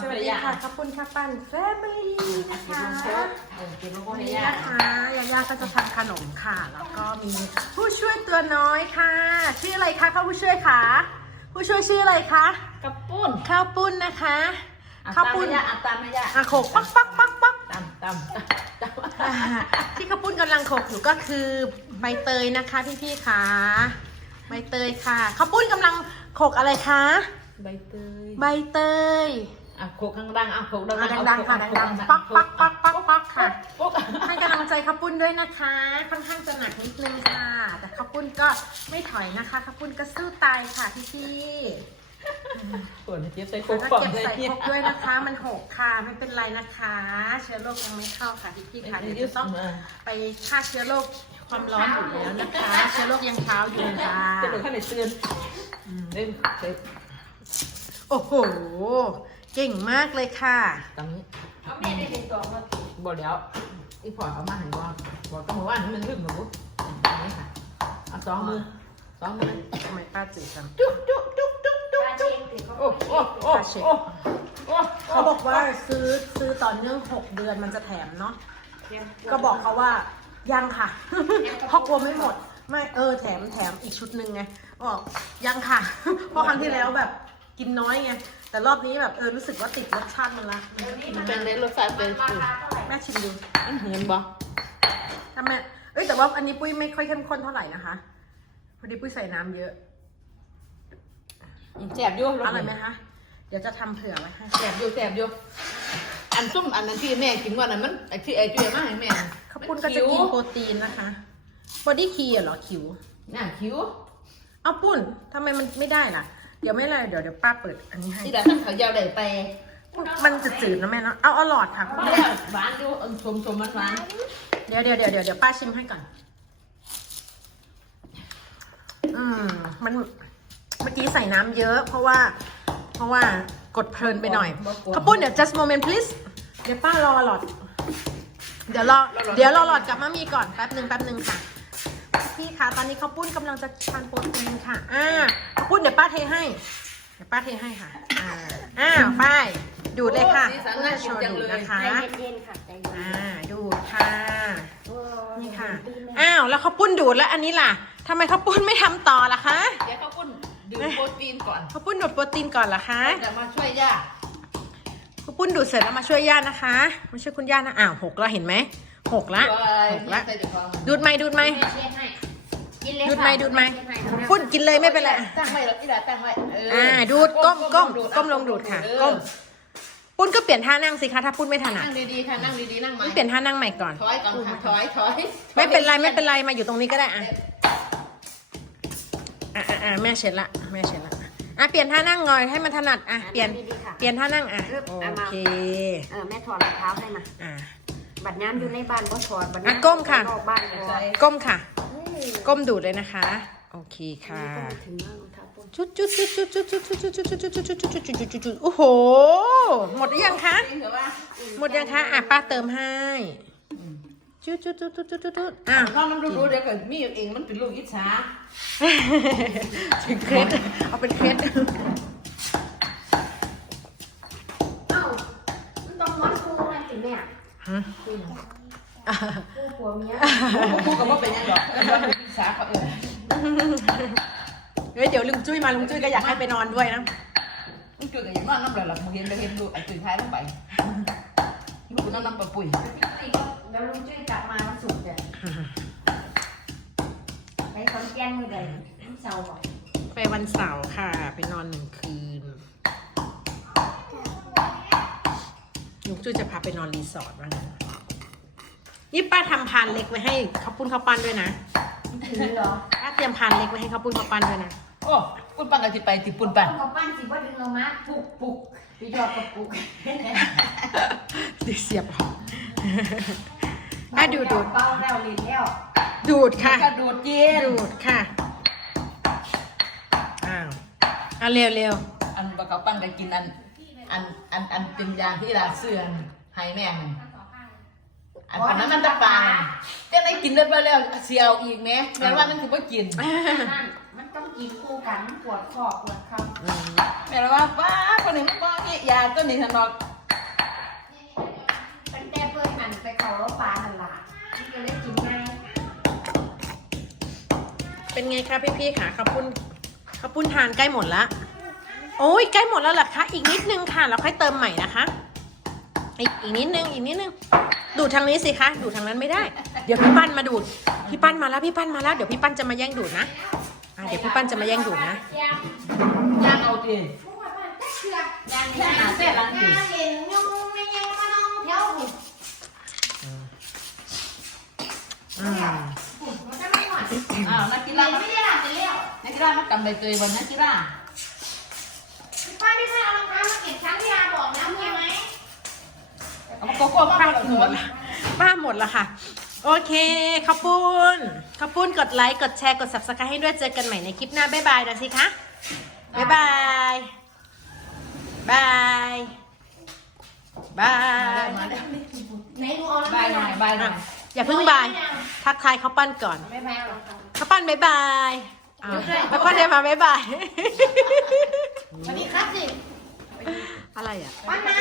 สวัสดีค่ะขอบคุณค่ะปันแฟมิลี่นะคะเออกินแล้วก็วันให้นี้ยานะคะยาย่าก็จะทำขนมค่ะ แล้วก็มีผู้ช่วยตัวน้อยค่ะ ชื่ออะไรคะข้าผู้ช่วยคะผู้ช่วยชื่ออะไรคะกระปุ้นข้าวปุ้นนะคะข้าวปุ้นอัตามไม่ยาอะโขกปักปักปักปักตามตามตามอ่าที่ข้าวปุ้นกำลังโขกอยู่ก็คือใบเตยนะคะพี่ๆค่ะใบเตยค่ะข้าวปุ้นกำลังโขกอะไรคะใบเตยใบเตย อะโขกข้างดังอะโขกดังอะดังๆค่ะดังๆปักปักปักปักปักค่ะ ปุ๊บให้กำลังใจข้าวปุ้นด้วยนะคะ ค่อนข้างจะหนักนิดนึงค่ะ แต่ข้าวปุ้นก็ไม่ถอยนะคะข้าวปุ้นก็สู้ตายค่ะพี่พี่ปวดเจ็บใส่โคๆกแล้วปอดเก็บเลยใส่เนี่ยครกด้วยนะคะ มันหกค่ะไม่เป็นไรนะคะ เชื้อโรคยังไม่เข้าค่ะพี่พี่ๆค่ะเดี๋ยวจะต้องไปฆ่าเชื้อโรคความร้อนอยู่แล้วนะคะ เชื้อโรคยังเช้าอยู่ค่ะจะโดนข้างในเตือนเล่นเล่นโอ้โห เก่งมากเลยค่ะตรงนี้เอาแม่ได้เป็นตัวมาบอกแล้วอีพอเอามาให้ว่าบอกต้องบอกว่ามันลืมหนูอันนี้ค่ะเอาสองมือสองมือทำไมป้าจืดจังจุ๊บจุ๊บจุ๊บจุ๊บจุ๊บปลาจุ๊เช็บงถึงเขาโอ้โอ้โอ้โอ้โอ้เขาบอกว่าซื้อซื้อต่อเนื่อง6เดือนมันจะแถมเนาะ ก็บอกเขาว่ายังค่ะ เพราะกลัวไม่หมด ไม่เออแถมแถมอีกชุดหนึ่งไงบอกยังค่ะ เพราะครั้งที่แล้วแบบกินน้อยไง แต่รอบนี้แบบเออรู้สึกว่าติดรสชาติมันละมันเป็นในรสชาติเป็นราคาเท่าไหร่แม่ชิมดูมันเห็นบ่ถ้าแม่เอ้ยแต่ว่าอันนี้ปุ้ยไม่ค่อยเข้มข้นเท่าไหร่นะคะพอดีปุ้ยใส่น้ำเยอะแสบอยู่อร่อยไหมคะเดี๋ยวจะทำเผื่อไว้ให้แสบอยู่แสบอยู่อันซุ่มอันนั้นที่แม่กินว่านั้นมันไอ้ที่ไอ้ที่มาให้แม่ข้าวปุ้นก็จะกินโปรตีนนะคะบอดี้คีเหรอคิวน่าคิ้วเอาปุ้นทำไมมันไม่ได้ล่ะ เดี๋ยวไม่เลยเดี๋ยวเดี๋ยวป้าเปิดอันนี้ให้ ที่แต่ท่านเขายาวได้ไปมันจะจืดนะแม่เนาะเอาเอาหลอดค่ะแม่หวานอยู่อันชมชมมันหวานเดี๋ยวเดี๋ยวเดี๋ยวเดี๋ยวเดี๋ยวป้าชิมให้ก่อน อืม มันเมื่อกี้ใส่น้ำเยอะ เพราะว่า เพราะว่ากดเพลินไปหน่อยข้าวปุ้นเดี๋ยว just moment please เดี๋ยวป้ารอหลอด เดี๋ยวรอเดี๋ยวรอหลอดกับมะมีก่อนแป๊บหนึ่งแป๊บหนึ่งค่ะ พี่คะตอนนี้ข้าวปุ้นกำลังจะทานโปรตีนค่ะ อ่าข้าวปุ้นเดี๋ยวป้าเทให้ เดี๋ยวป้าเทให้ค่ะ อ่าอ้าวไปดูดเลยค่ะสีสันเพื่น่าอโชกินว์จังดูดเลยนะคะ ใจเย็นๆค่ะใจเย็นอ่าดูดค่ะ โอ้นี่ค่ะตีแม่อ้าว แล้วข้าวปุ้นดูดแล้วอันนี้ล่ะทำไมข้าวปุ้นไม่ทำต่อล่ะคะเดี๋ยวเขาปุ้นดื่มโปรตีนก่อนข้าวปุ้นดูดโปรตีนก่อนล่ะคะ จะมาช่วยย่าข้าวปุ้นดูดเสร็จแล้วมาช่วยย่านะคะ มาช่วยคุณย่านะ อ้าวหกแล้วเห็นไหม หกละหกละใส่เดี๋ยวฟังดูดไหมดูดไหมแม่เช็ดให้กินเลยดูดไหมค่ะดูดไหมเช็ให้ปุ้นกินเลยไม่เป็นไรอะตั้งไว้แล้วอีหลาตั้งไว้เอ่าดูดก้มก้มก้มลงดูดค่ะเออก้มปุ้นก็เปลี่ยนท่านั่งสิคะถ้าปุ้นไม่ถนัดนั่งดีๆค่ะนั่งดีๆนั่งใหม่เปลี่ยนท่านั่งใหม่ก่อนถอยก่อนค่ะถอยถอยไม่เป็นไรไม่เป็นไรมาอยู่ตรงนี้ก็ได้อะอะอะอะแม่เช็ดละแม่เช็ดละอะเปลี่ยนท่านั่งหน่อยให้มันถนัดอะเปลี่ยนดีๆค่ะเปลี่ยนท่านั่งอะโอเคเออแม่ถอดรองเท้าให้มาอะ บัดน้ำอยู่ในบ้านก็ถอดบัดอะน้ำก้มค่ะ นอกบ้านถอดก้มค่ะเฮ้ยก้มดูดเลยนะคะ โอเคค่ะ นี่ก็มาถึงแล้วรองเท้าปุ้นจุดจุดจุดจุดจุดจุดจุดจุดจุดจุดจุดจุดจุดจุดจุดจุดจุดจุดโอ้โห หมดหรือยังคะ จริงเหรอวะหมดยังคะ อะป้าเติมให้จุดจุดจุดจุดจุดจุดจุดอะน้องมันรู้ๆเดี๋ยวก็มีเองมันเป็นลูกอิจฉาถึงเคล็ดเอาเป็นเคล็ด เอ้ามันต้องม้วนครูนะสิแม่ ฮะครูผัวเมียพูดกับว่าเป็นยังดอกแล้วมันเป็นอิจฉาเขาเออเฮ้ยเดี๋ยวลุงจุ้ยมาลุงจุ้ยก็อยากให้ไปนอนด้วยนะมันจุดอย่างนั้นน้ำเหลือหลับมึงเห็นไปเห็นดูไอ้ตื่นท้ายลงไปลูกนั่นน้ำปลาปุ๋ยเดี๋ยวลุงจุ้ยกลับมาวันศุกร์เดี๋ยวไปขอนแก่นมือใดวันเสาร์บอกไปวันเสาร์ค่ะ ไปนอนหนึ่งคืน ลุงจุ้ยจะพาไปนอนรีสอร์ทว่างั้นนี่ป้าทำพานเล็กไว้ให้ข้าวปุ้นข้าวปั้นด้วยนะถึงเหรอป้าเตรียมพานเล็กไว้ให้ข้าวปุ้นข้าวปั้นด้วยนะโอ้ปุ่นปังกันที่ไปที่ปุ่นปังต้องกับปั้นสิว่าดึงลงมาปุกปุกพี่ยอดกับปุกดิเสียบออกอะดูดดูดเป้าแล้วลิ้นแล้วดูดค่ะกระดูดเย็นดูดค่ะอ้าวอะเร็วเร็วอันบะเกาปังได้กินอัน อันอันอันเป็นยางที่ราเสื่อนให้แม่งอันอันนั้นมันตะปางเจ้าได้กินได้ไปแล้วเสียวอีกไหมแม่ว่ามันคือว่ากินนั่นมันต้องกินคู่กันปวดคอปวดเขาอืมแม่เราว่าป้าคนนี้มันบอกนี่ยาตัวนี้ฉันบอกตั้งแต่เพื่อนหันไปเขาโรงพยาบาลนั่นล่ะที่ก็เลยกินง่ายเป็นไงคะพี่ๆค่ะข้าวปุ้นข้าวปุ้นทานใกล้หมดละ โอ้ยใกล้หมดแล้วเหรอคะ อีกนิดนึงค่ะ เราค่อยเติมใหม่นะคะ อีกอีกนิดนึง อีกนิดนึง ดูดทางนี้สิคะ ดูดทางนั้นไม่ได้ เดี๋ยวพี่ปั้นมาดูด พี่ปั้นมาแล้ว พี่ปั้นมาแล้ว เดี๋ยวพี่ปั้นจะมาแย่งดูดนะอะเดี๋ยวพี่ปั้นจะมาแย่งดูดนะยางยางเอาตีพวกบ้านแค่เชือกยางแค่หนาเส้นลังตียางเห็นยงไม่ยังมาน้องเที่ยวหุ่นอืมหุ่นมันจะไม่หวานอ้าวนักกีกินฬาเราไม่ได้หลับจะเลี้ยวนักกีฬามันกำใบเตยบนนักกีฬา ป้าไม่ใช่เอารองเท้ามาเก็บชั้นที่อาบอกแล้วมีไหมเอาโกโก้มาป้าหมดหมดละป้าหมดละค่ะ โอเคข้าวปุ้นข้าวปุ้นกดไลค์ กดแชร์ กด subscribe ให้ด้วยเจอกันใหม่ในคลิปหน้า บ๊ายบายนะสิคะ บ๊ายบาย บาย บายมาได้ไหนดูเอาแล้วบายหน่อยบายหน่อยอย่าเพิ่งบาย ทักทายข้าวปั้นก่อนไม่แพ้หรอกข้าวปั้นบ๊ายบาย อ้าแล้วก็เดินมาบ๊ายบาย สวัสดีครับสิ อะไรอะ ปั้นมา